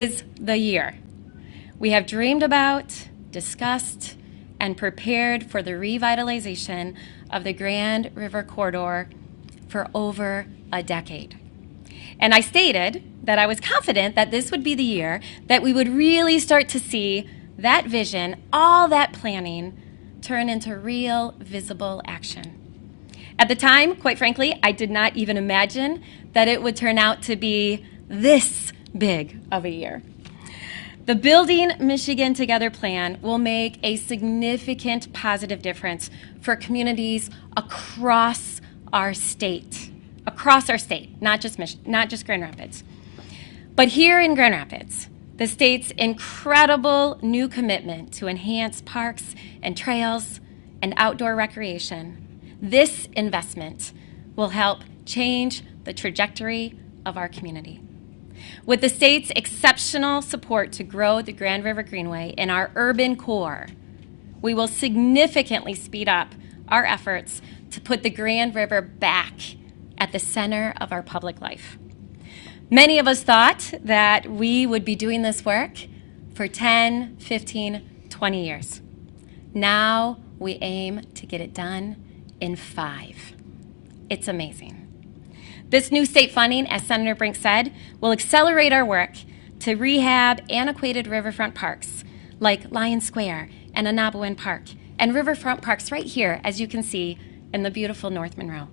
Is the year. We have dreamed about, discussed, and prepared for the revitalization of the Grand River Corridor for over a decade. And I stated that I was confident that this would be the year that we would really start to see that vision, all that planning, turn into real, visible action. At the time, quite frankly, I did not even imagine that it would turn out to be this big of a year. The Building Michigan Together plan will make a significant positive difference for communities across our state, not just Grand Rapids. But here in Grand Rapids, the state's incredible new commitment to enhance parks and trails and outdoor recreation, this investment will help change the trajectory of our community. With the state's exceptional support to grow the Grand River Greenway in our urban core, we will significantly speed up our efforts to put the Grand River back at the center of our public life. Many of us thought that we would be doing this work for 10, 15, 20 years. Now we aim to get it done in 5. It's amazing. This new state funding, as Senator Brink said, will accelerate our work to rehab antiquated riverfront parks like Lion Square and Annapolis Park, and riverfront parks right here, as you can see, in the beautiful North Monroe.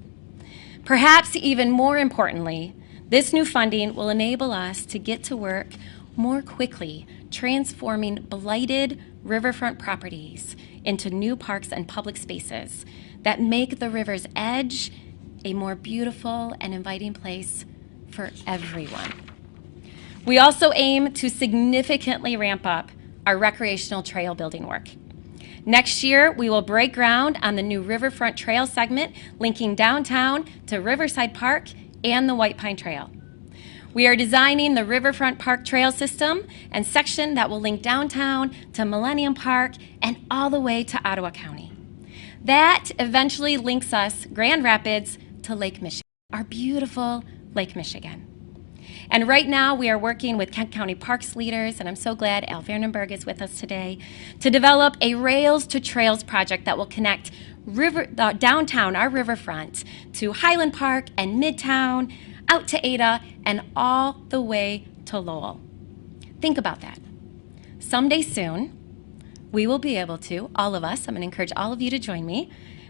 Perhaps even more importantly, this new funding will enable us to get to work more quickly, transforming blighted riverfront properties into new parks and public spaces that make the river's edge a more beautiful and inviting place for everyone. We also aim to significantly ramp up our recreational trail building work. Next year, we will break ground on the new Riverfront Trail segment linking downtown to Riverside Park and the White Pine Trail. We are designing the Riverfront Park Trail system and section that will link downtown to Millennium Park and all the way to Ottawa County. That eventually links us, Grand Rapids, to Lake Michigan, our beautiful Lake Michigan. And right now we are working with Kent County Parks leaders, and I'm so glad Al Vernenberg is with us today, to develop a Rails to Trails project that will connect downtown, our riverfront, to Highland Park and Midtown, out to Ada, and all the way to Lowell. Think about that. Someday soon, we will be able to, all of us, I'm going to encourage all of you to join me,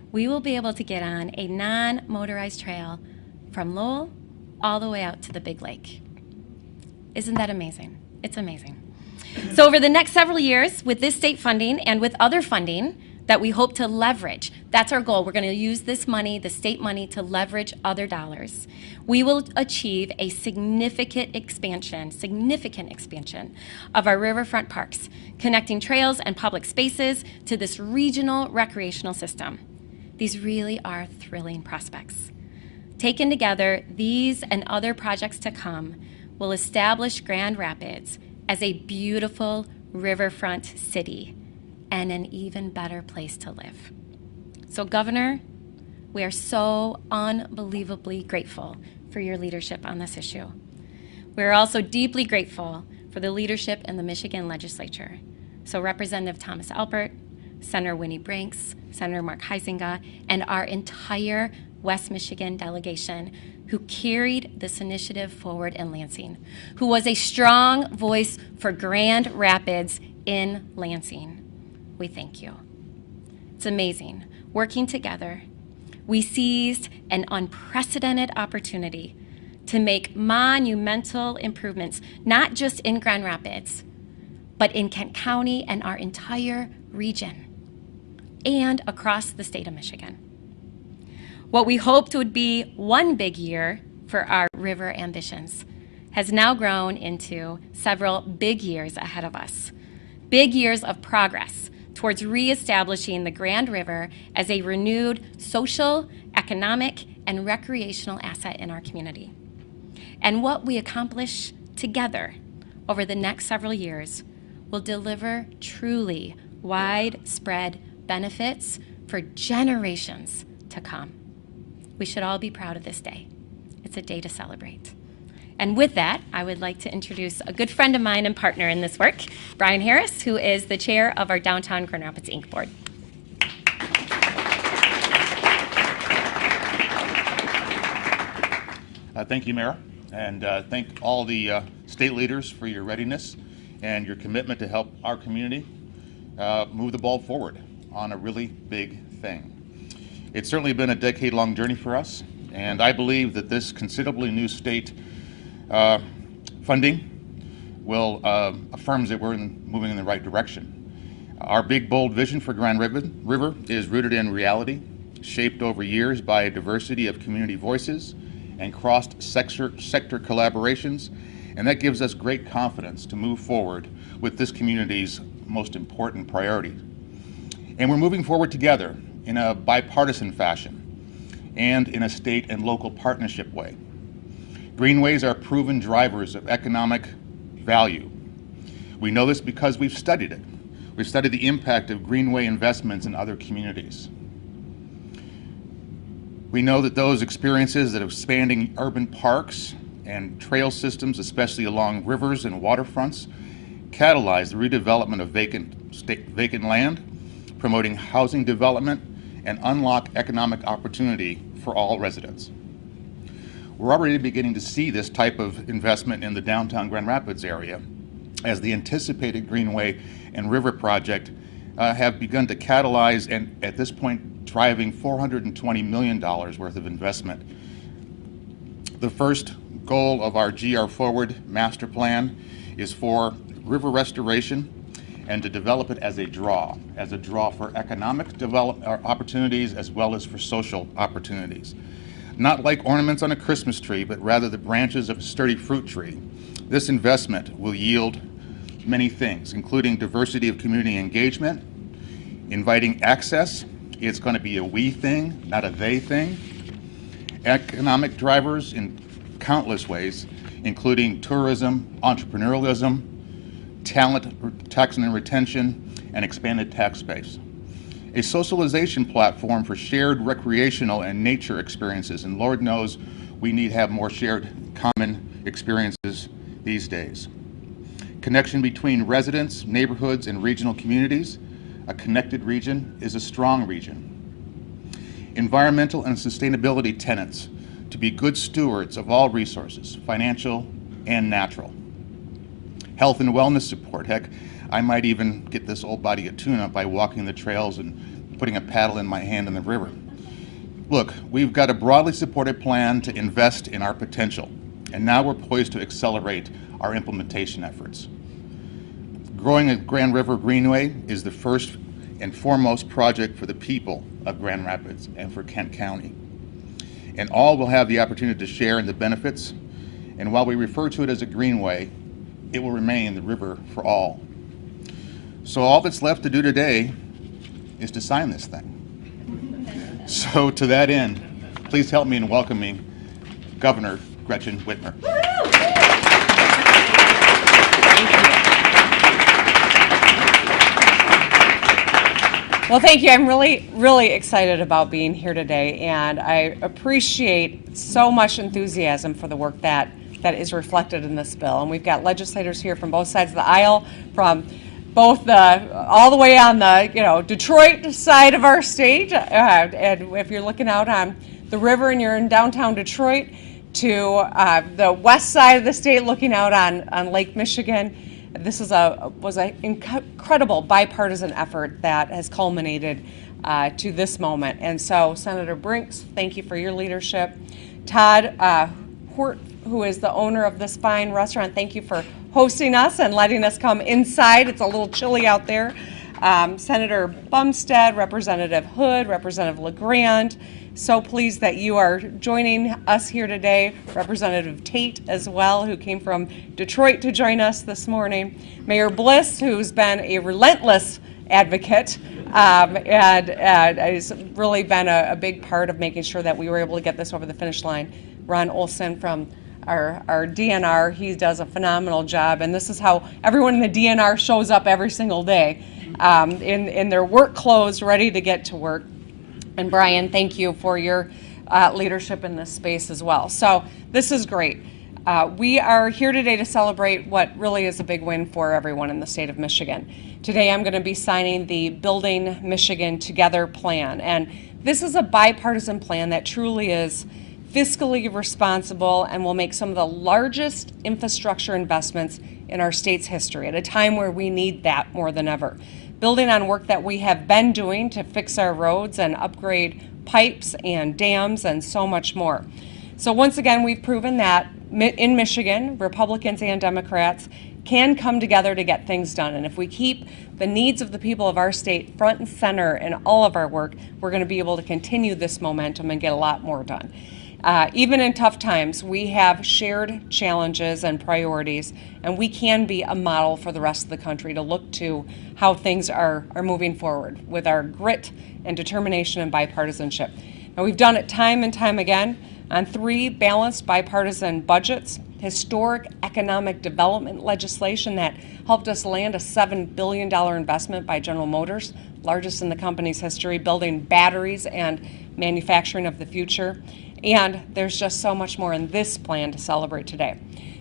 we will be able to get on a non-motorized trail from Lowell all the way out to the Big Lake. Isn't that amazing? It's amazing. So over the next several years, with this state funding and with other funding that we hope to leverage, that's our goal. We're going to use this money, the state money, to leverage other dollars. We will achieve a significant expansion of our riverfront parks, connecting trails and public spaces to this regional recreational system. These really are thrilling prospects. Taken together, these and other projects to come will establish Grand Rapids as a beautiful riverfront city and an even better place to live. So, Governor, we are so unbelievably grateful for your leadership on this issue. We are also deeply grateful for the leadership in the Michigan legislature. So, Representative Thomas Alpert, Senator Winnie Brinks, Senator Mark Huizenga, and our entire West Michigan delegation who carried this initiative forward in Lansing, who was a strong voice for Grand Rapids in Lansing. We thank you. It's amazing. Working together, we seized an unprecedented opportunity to make monumental improvements, not just in Grand Rapids, but in Kent County and our entire region, and across the state of Michigan. What we hoped would be one big year for our river ambitions has now grown into several big years ahead of us. Big years of progress towards reestablishing the Grand River as a renewed social, economic, and recreational asset in our community. And what we accomplish together over the next several years will deliver truly widespread benefits for generations to come. We should all be proud of this day. It's a day to celebrate. And with that, I would like to introduce a good friend of mine and partner in this work, Brian Harris, who is the chair of our Downtown Grand Rapids Inc. board. Thank you, Mayor, and thank all the state leaders for your readiness and your commitment to help our community move the ball forward on a really big thing. It's certainly been a decade-long journey for us, and I believe that this considerably new state funding will affirms that we're moving in the right direction. Our big, bold vision for Grand River is rooted in reality, shaped over years by a diversity of community voices and cross-sector collaborations, and that gives us great confidence to move forward with this community's most important priorities. And we're moving forward together in a bipartisan fashion and in a state and local partnership way. Greenways are proven drivers of economic value. We know this because we've studied it. We've studied the impact of greenway investments in other communities. We know that those experiences that have expanding urban parks and trail systems, especially along rivers and waterfronts, catalyze the redevelopment of vacant land, promoting housing development, and unlock economic opportunity for all residents. We're already beginning to see this type of investment in the downtown Grand Rapids area, as the anticipated Greenway and River project have begun to catalyze and at this point driving $420 million worth of investment. The first goal of our GR Forward master plan is for river restoration and to develop it as a draw for economic development opportunities as well as for social opportunities. Not like ornaments on a Christmas tree, but rather the branches of a sturdy fruit tree. This investment will yield many things, including diversity of community engagement, inviting access. It's going to be a we thing, not a they thing. Economic drivers in countless ways, including tourism, entrepreneurialism, talent, tax and retention, and expanded tax base. A socialization platform for shared recreational and nature experiences, and Lord knows we need to have more shared common experiences these days. Connection between residents, neighborhoods, and regional communities. A connected region is a strong region. Environmental and sustainability tenets to be good stewards of all resources, financial and natural. Health and wellness support. Heck, I might even get this old body a tune-up by walking the trails and putting a paddle in my hand in the river. Look, we've got a broadly supported plan to invest in our potential, and now we're poised to accelerate our implementation efforts. Growing a Grand River Greenway is the first and foremost project for the people of Grand Rapids and for Kent County. And all will have the opportunity to share in the benefits, and while we refer to it as a Greenway, it will remain the river for all. So all that's left to do today is to sign this thing. So to that end, please help me in welcoming Governor Gretchen Whitmer. Well, thank you. I'm really excited about being here today, and I appreciate so much enthusiasm for the work that is reflected in this bill. And we've got legislators here from both sides of the aisle, from both all the way on the Detroit side of our state, and if you're looking out on the river and you're in downtown Detroit, to the west side of the state, looking out on Lake Michigan. This was an incredible bipartisan effort that has culminated to this moment. And so, Senator Brinks, thank you for your leadership. Todd Hort, who is the owner of this fine restaurant, thank you for hosting us and letting us come inside. It's a little chilly out there. Senator Bumstead, Representative Hood, Representative LeGrand, so pleased that you are joining us here today. Representative Tate as well, who came from Detroit to join us this morning. Mayor Bliss, who's been a relentless advocate and has really been a big part of making sure that we were able to get this over the finish line. Ron Olson from our DNR, he does a phenomenal job, and this is how everyone in the DNR shows up every single day in their work clothes, ready to get to work. And Brian, thank you for your leadership in this space as well. So this is great. We are here today to celebrate what really is a big win for everyone in the state of Michigan. Today I'm going to be signing the Building Michigan Together plan, and this is a bipartisan plan that truly is fiscally responsible and will make some of the largest infrastructure investments in our state's history at a time where we need that more than ever. Building on work that we have been doing to fix our roads and upgrade pipes and dams and so much more. So once again, we've proven that in Michigan, Republicans and Democrats can come together to get things done. And if we keep the needs of the people of our state front and center in all of our work, we're going to be able to continue this momentum and get a lot more done. Even in tough times, we have shared challenges and priorities, and we can be a model for the rest of the country to look to how things are moving forward with our grit and determination and bipartisanship. Now, we've done it time and time again on 3 balanced bipartisan budgets, historic economic development legislation that helped us land a $7 billion investment by General Motors, largest in the company's history, building batteries and manufacturing of the future. And there's just so much more in this plan to celebrate today.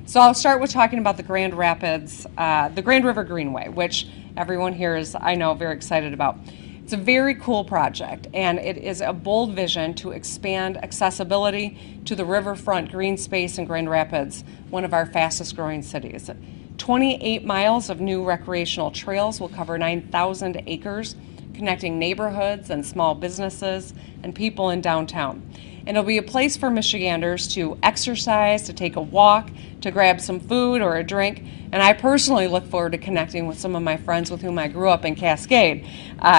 So I'll start with talking about the Grand Rapids, the Grand River Greenway, which everyone here is, I know, very excited about. It's a very cool project, and it is a bold vision to expand accessibility to the riverfront green space in Grand Rapids, one of our fastest growing cities. 28 miles of new recreational trails will cover 9,000 acres, connecting neighborhoods and small businesses and people in downtown. And it'll be a place for Michiganders to exercise, to take a walk, to grab some food or a drink. And I personally look forward to connecting with some of my friends with whom I grew up in Cascade,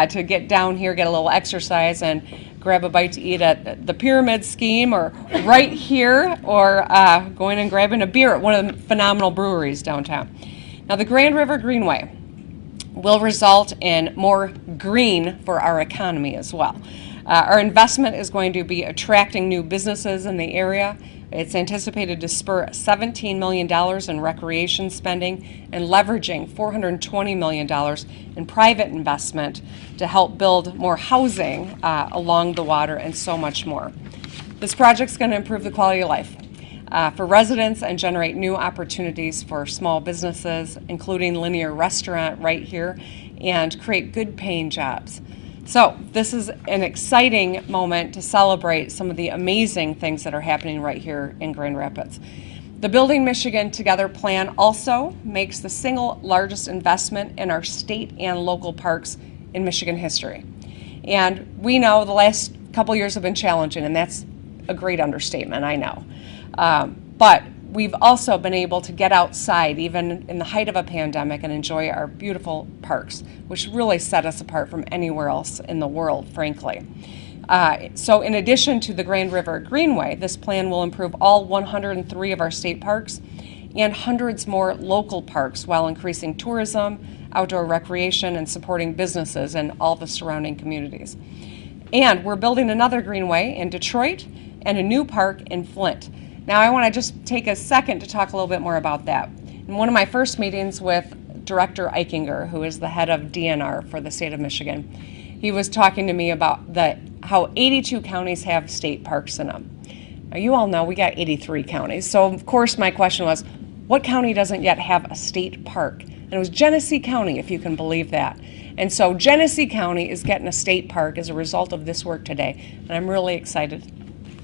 to get down here, get a little exercise, and grab a bite to eat at the Pyramid Scheme or right here, or going and grabbing a beer at one of the phenomenal breweries downtown. Now, the Grand River Greenway will result in more green for our economy as well. Our investment is going to be attracting new businesses in the area. It's anticipated to spur $17 million in recreation spending and leveraging $420 million in private investment to help build more housing along the water and so much more. This project's going to improve the quality of life for residents and generate new opportunities for small businesses, including Linear Restaurant right here, and create good paying jobs. So this is an exciting moment to celebrate some of the amazing things that are happening right here in Grand Rapids. The Building Michigan Together plan also makes the single largest investment in our state and local parks in Michigan history. And we know the last couple years have been challenging, and that's a great understatement, I know. But we've also been able to get outside, even in the height of a pandemic, and enjoy our beautiful parks, which really set us apart from anywhere else in the world, frankly. So in addition to the Grand River Greenway, this plan will improve all 103 of our state parks and hundreds more local parks while increasing tourism, outdoor recreation, and supporting businesses in all the surrounding communities. And we're building another greenway in Detroit and a new park in Flint. Now, I want to just take a second to talk a little bit more about that. In one of my first meetings with Director Eichinger, who is the head of DNR for the state of Michigan, he was talking to me about how 82 counties have state parks in them. Now, you all know we got 83 counties. So, of course, my question was, what county doesn't yet have a state park? And it was Genesee County, if you can believe that. And so Genesee County is getting a state park as a result of this work today. And I'm really excited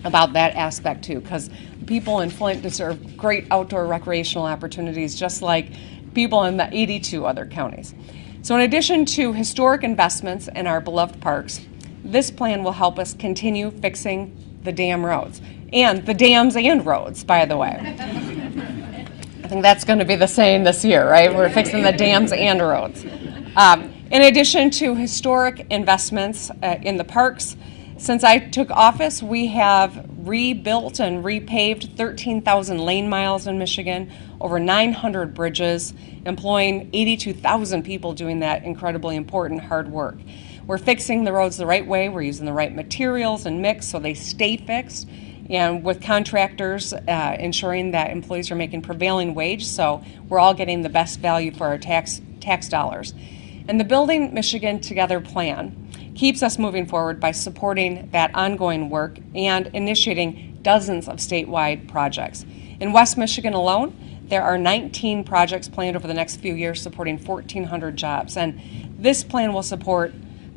about that aspect too, because people in Flint deserve great outdoor recreational opportunities, just like people in the 82 other counties. So in addition to historic investments in our beloved parks, this plan will help us continue fixing the dam roads, and the dams and roads, by the way. I think that's going to be the saying this year, right? We're fixing the dams and roads. In addition to historic investments in the parks, since I took office, we have rebuilt and repaved 13,000 lane miles in Michigan, over 900 bridges, employing 82,000 people doing that incredibly important hard work. We're fixing the roads the right way. We're using the right materials and mix so they stay fixed, and with contractors ensuring that employees are making prevailing wage, so we're all getting the best value for our tax dollars. And the Building Michigan Together plan keeps us moving forward by supporting that ongoing work and initiating dozens of statewide projects. In West Michigan alone, there are 19 projects planned over the next few years supporting 1,400 jobs. And this plan will support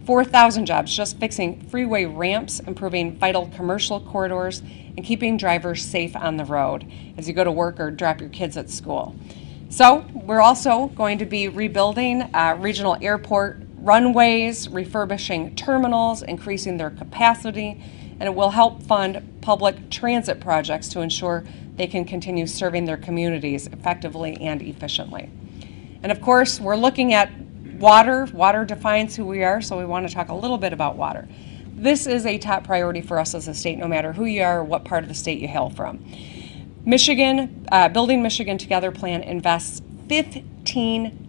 4,000 jobs just fixing freeway ramps, improving vital commercial corridors, and keeping drivers safe on the road as you go to work or drop your kids at school. So we're also going to be rebuilding regional airport runways, refurbishing terminals, increasing their capacity, and it will help fund public transit projects to ensure they can continue serving their communities effectively and efficiently. And of course, we're looking at water. Water defines who we are, so we want to talk a little bit about water. This is a top priority for us as a state, no matter who you are or what part of the state you hail from. Michigan, Building Michigan Together plan invests 15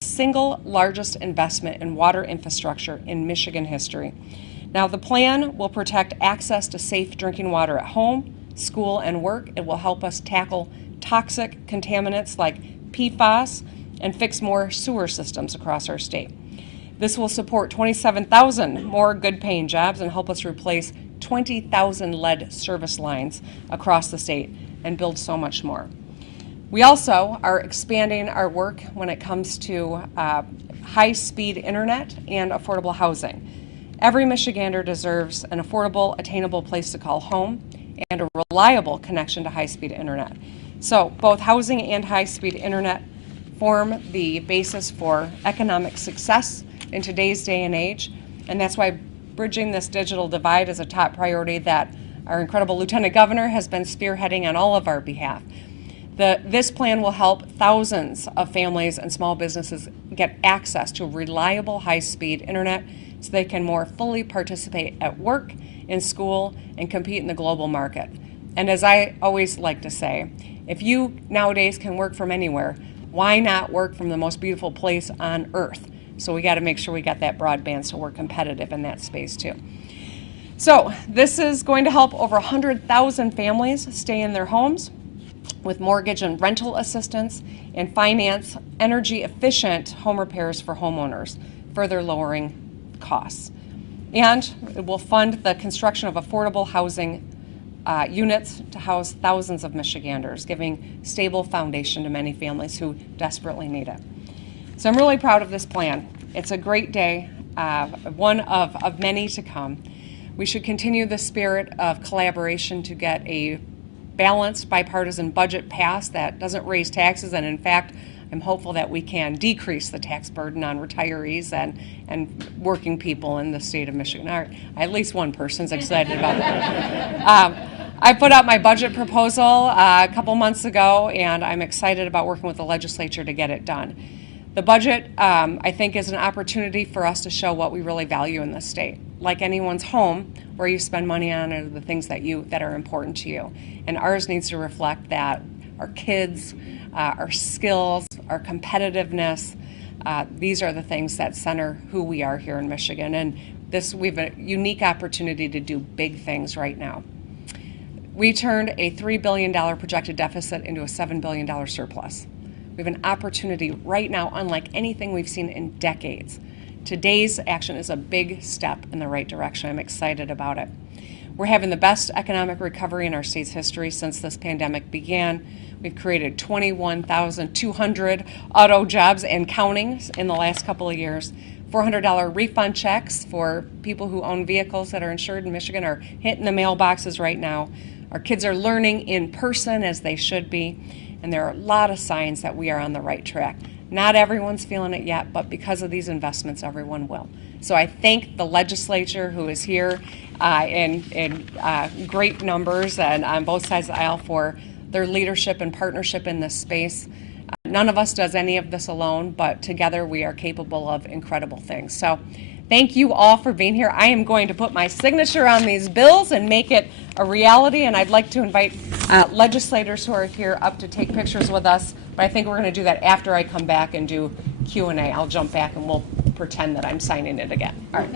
single largest investment in water infrastructure in Michigan history. Now, the plan will protect access to safe drinking water at home, school, and work. It will help us tackle toxic contaminants like PFAS and fix more sewer systems across our state. This will support 27,000 more good-paying jobs and help us replace 20,000 lead service lines across the state and build so much more. We also are expanding our work when it comes to high-speed internet and affordable housing. Every Michigander deserves an affordable, attainable place to call home and a reliable connection to high-speed internet. So both housing and high-speed internet form the basis for economic success in today's day and age, and that's why bridging this digital divide is a top priority that our incredible Lieutenant Governor has been spearheading on all of our behalf. This plan will help thousands of families and small businesses get access to reliable high-speed internet so they can more fully participate at work, in school, and compete in the global market. And as I always like to say, if you nowadays can work from anywhere, why not work from the most beautiful place on earth? So we got to make sure we got that broadband so we're competitive in that space too. So this is going to help over 100,000 families stay in their homes with mortgage and rental assistance and finance energy efficient home repairs for homeowners, further lowering costs. And it will fund the construction of affordable housing units to house thousands of Michiganders, giving stable foundation to many families who desperately need it. So I'm really proud of this plan. It's a great day, one of many to come. We should continue the spirit of collaboration to get a balanced bipartisan budget passed that doesn't raise taxes, and in fact, I'm hopeful that we can decrease the tax burden on retirees and working people in the state of Michigan. At least one person's excited about that. I put out my budget proposal a couple months ago, and I'm excited about working with the legislature to get it done. The budget, I think, is an opportunity for us to show what we really value in this state. Like anyone's home, where you spend money on are the things that are important to you. And ours needs to reflect that. Our kids, our skills, our competitiveness, these are the things that center who we are here in Michigan. And we have a unique opportunity to do big things right now. We turned a $3 billion projected deficit into a $7 billion surplus. We have an opportunity right now, unlike anything we've seen in decades. Today's action is a big step in the right direction. I'm excited about it. We're having the best economic recovery in our state's history since this pandemic began. We've created 21,200 auto jobs and counting in the last couple of years. $400 refund checks for people who own vehicles that are insured in Michigan are hitting the mailboxes right now. Our kids are learning in person as they should be, and there are a lot of signs that we are on the right track. Not everyone's feeling it yet, but because of these investments, everyone will. So I thank the legislature who is here in great numbers and on both sides of the aisle for their leadership and partnership in this space. None of us does any of this alone, but together we are capable of incredible things. So thank you all for being here. I am going to put my signature on these bills and make it a reality, and I'd like to invite legislators who are here up to take pictures with us, but I think we're going to do that after I come back and do Q&A. I'll jump back and we'll pretend that I'm signing it again. All right.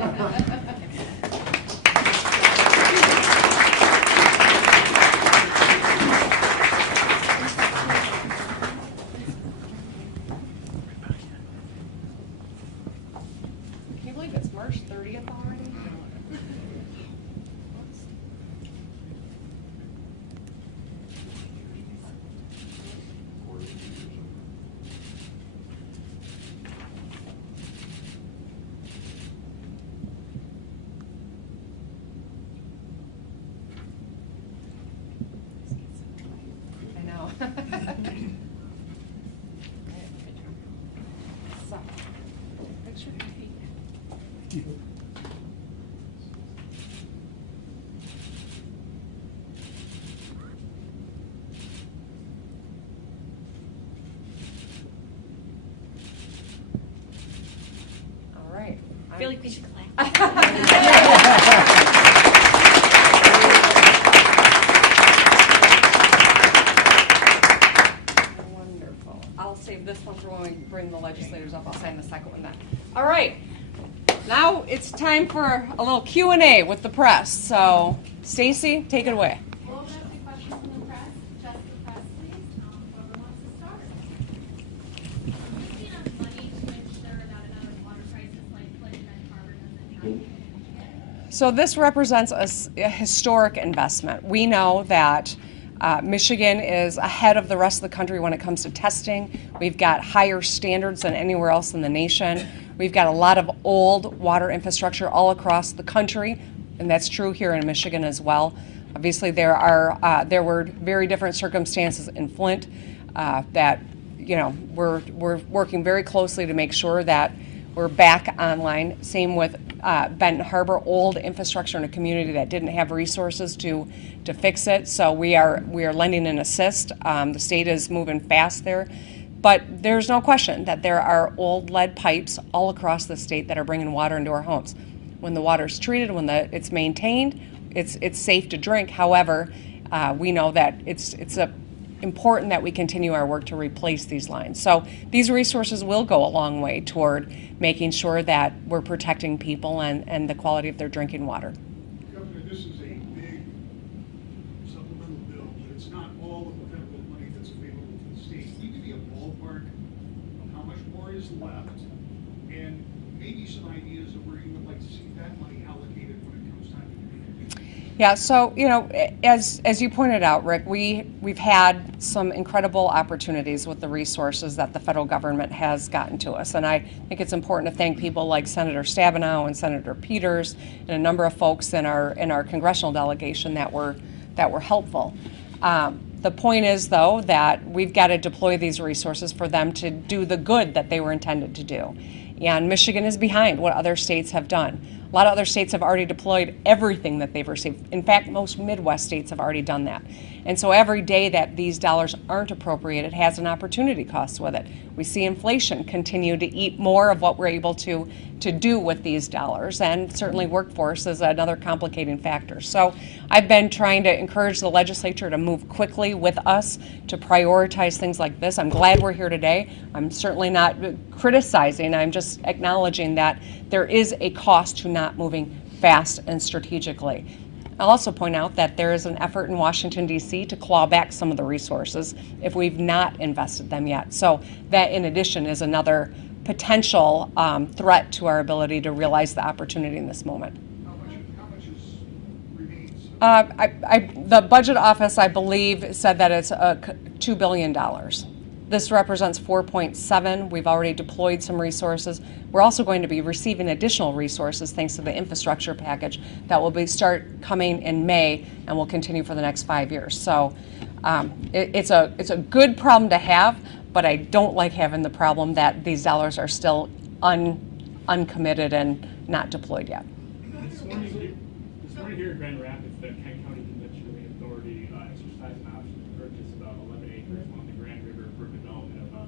March 30th already? I know. So, picture. All right. I feel like we should clap. Wonderful. I'll save this one for when we bring the legislators up. I'll sign the second one then. All right. Now it's time for a little Q&A with the press. So, Stacy, take it away. We'll open up to questions from the press. Just the press, please. Whoever wants to start. Do you see enough money to ensure that another water crisis like Benton Harbor doesn't happen? So this represents a historic investment. We know that Michigan is ahead of the rest of the country when it comes to testing. We've got higher standards than anywhere else in the nation. We've got a lot of old water infrastructure all across the country, and that's true here in Michigan as well. Obviously, there were very different circumstances in Flint that, we're working very closely to make sure that we're back online. Same with Benton Harbor, old infrastructure in a community that didn't have resources to fix it. So we are lending an assist. The state is moving fast there. But there's no question that there are old lead pipes all across the state that are bringing water into our homes. When the water is treated, when it's maintained, it's safe to drink. However, we know that it's important that we continue our work to replace these lines. So these resources will go a long way toward making sure that we're protecting people and the quality of their drinking water. Governor, this is a big supplemental bill, but it's not all of the federal money that's available to the states. Can you give me a ballpark of how much more is left and maybe some ideas of where you would like to see that money allocated when it comes time to do it? Yeah, so as you pointed out, Rick, we've had some incredible opportunities with the resources that the federal government has gotten to us, and I think it's important to thank people like Senator Stabenow and Senator Peters and a number of folks in our congressional delegation that were helpful. The point is, though, that we've got to deploy these resources for them to do the good that they were intended to do, and Michigan is behind what other states have done. A lot of other states have already deployed everything that they've received. In fact, most Midwest states have already done that. And so every day that these dollars aren't appropriated has an opportunity cost with it. We see inflation continue to eat more of what we're able to do with these dollars, and certainly workforce is another complicating factor. So I've been trying to encourage the legislature to move quickly with us to prioritize things like this. I'm glad we're here today. I'm certainly not criticizing, I'm just acknowledging that there is a cost to not moving fast and strategically. I'll also point out that there is an effort in Washington, D.C. to claw back some of the resources if we've not invested them yet. So that, in addition, is another potential threat to our ability to realize the opportunity in this moment. How much remains? The budget office, I believe, said that it's $2 billion. This represents 4.7. We've already deployed some resources. We're also going to be receiving additional resources thanks to the infrastructure package that will start coming in May and will continue for the next 5 years. So it's a good problem to have, but I don't like having the problem that these dollars are still uncommitted and not deployed yet. This morning here in Grand Rapids, the Kent County Convention Authority exercised an option to purchase about 11 acres along the Grand River for development of a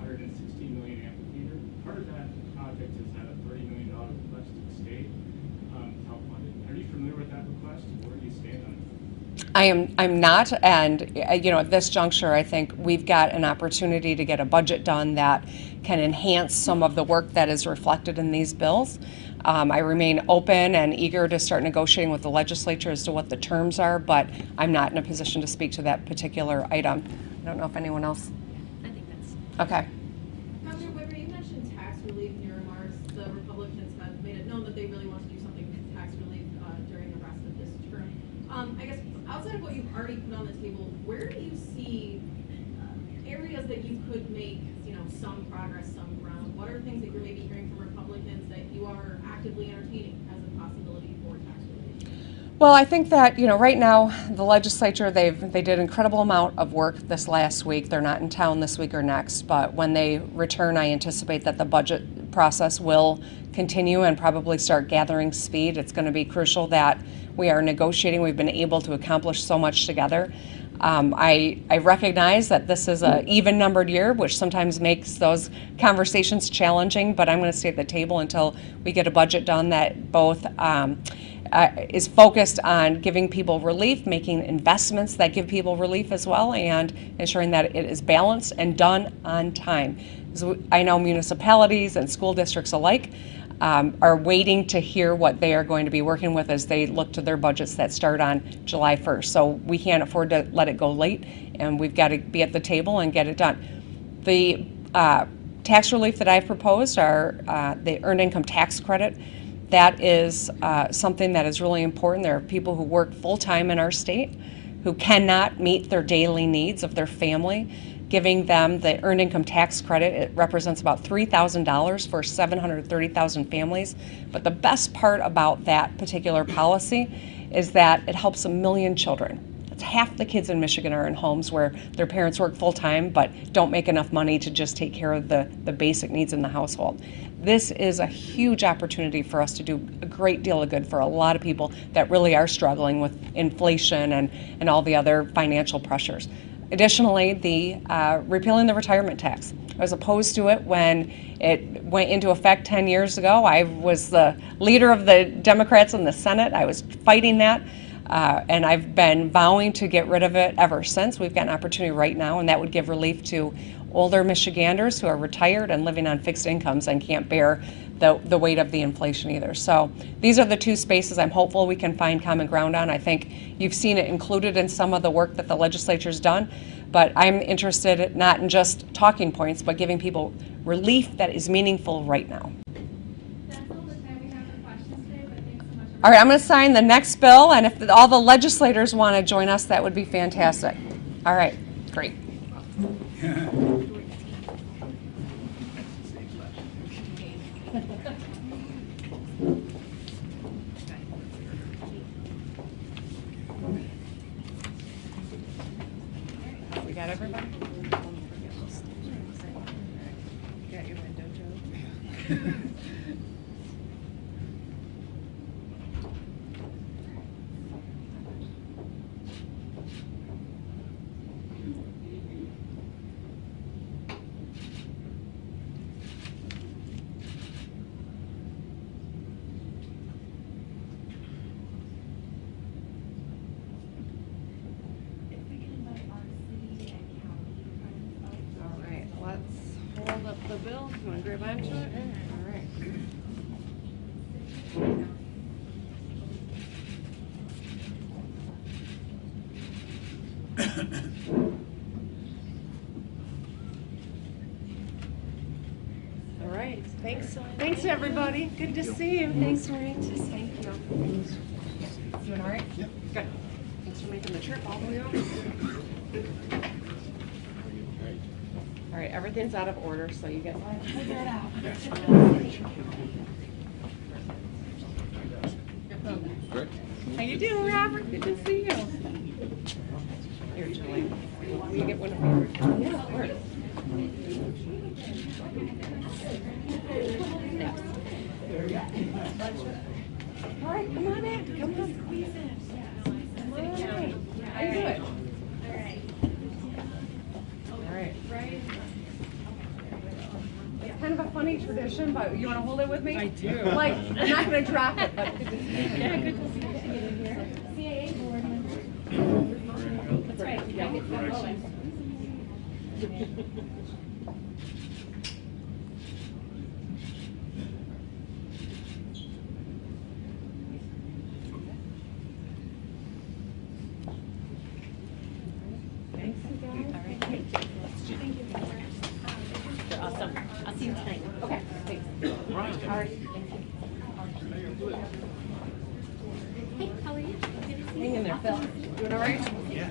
116 million amphitheater. Part of that project has had a $30 million request to the state to help fund it. Are you familiar with that request? Where do you stand on it? I'm not, and at this juncture, I think we've got an opportunity to get a budget done that can enhance some of the work that is reflected in these bills. I remain open and eager to start negotiating with the legislature as to what the terms are, but I'm not in a position to speak to that particular item. I don't know if anyone else. I think that's Okay. Governor Whitmer, you mentioned tax relief in your remarks. The Republicans have made it known that they already put on the table, where do you see areas that you could make, some progress, some ground? What are things that you're maybe hearing from Republicans that you are actively entertaining as a possibility for tax relief? Well, I think that, right now, the legislature, they did an incredible amount of work this last week. They're not in town this week or next, but when they return, I anticipate that the budget process will continue and probably start gathering speed. It's going to be crucial that we are negotiating. We've been able to accomplish so much together. I recognize that this is an even-numbered year, which sometimes makes those conversations challenging, but I'm going to stay at the table until we get a budget done that both is focused on giving people relief, making investments that give people relief as well, and ensuring that it is balanced and done on time. So I know municipalities and school districts alike are waiting to hear what they are going to be working with as they look to their budgets that start on July 1st. So we can't afford to let it go late, and we've got to be at the table and get it done. The tax relief that I've proposed are the earned income tax credit. That is something that is really important. There are people who work full-time in our state who cannot meet their daily needs of their family. Giving them the earned income tax credit, it represents about $3,000 for 730,000 families. But the best part about that particular policy is that it helps 1 million children. That's half the kids in Michigan are in homes where their parents work full-time but don't make enough money to just take care of the basic needs in the household. This is a huge opportunity for us to do a great deal of good for a lot of people that really are struggling with inflation and all the other financial pressures. Additionally, the Repealing the Retirement Tax. I was opposed to it when it went into effect 10 years ago. I was the leader of the Democrats in the Senate. I was fighting that, and I've been vowing to get rid of it ever since. We've got an opportunity right now, and that would give relief to older Michiganders who are retired and living on fixed incomes and can't bear the weight of the inflation either. So these are the two spaces I'm hopeful we can find common ground on. I think you've seen it included in some of the work that the legislature's done, but I'm interested not in just talking points, but giving people relief that is meaningful right now. That's all the time we have for questions today, but thanks so much. All right, I'm going to sign the next bill, and if all the legislators want to join us, that would be fantastic. All right, great. We got everybody? Got your window, Joe? All right, let's hold up the bill. You want to grab onto it? All right. All right, thanks. Thanks, everybody. Good to see you. Thanks, Marie. Thank you. Doing all right? Yep. Good. Thanks for making the trip all the way over. All right, everything's out of order, so you guys figure it out. Great. How you doing, Robert? Good to see you. Here, Julie. Will you get one of yours? Yeah, of course. All right, come on in. Come on. Come on in. How you doing? All right. It's kind of a funny tradition, but you want to hold it with me? I do. Like, I'm not going to drop it, but good to see you. Yeah, good to see you. CAA board member. That's right. Yeah, get that going. Thanks, you guys. All right. Thank you. You're awesome. I'll see you tonight. Okay, thanks. All right. Hey, how are you? Good to see you. Hang in there. Phil, doing all right? Yeah.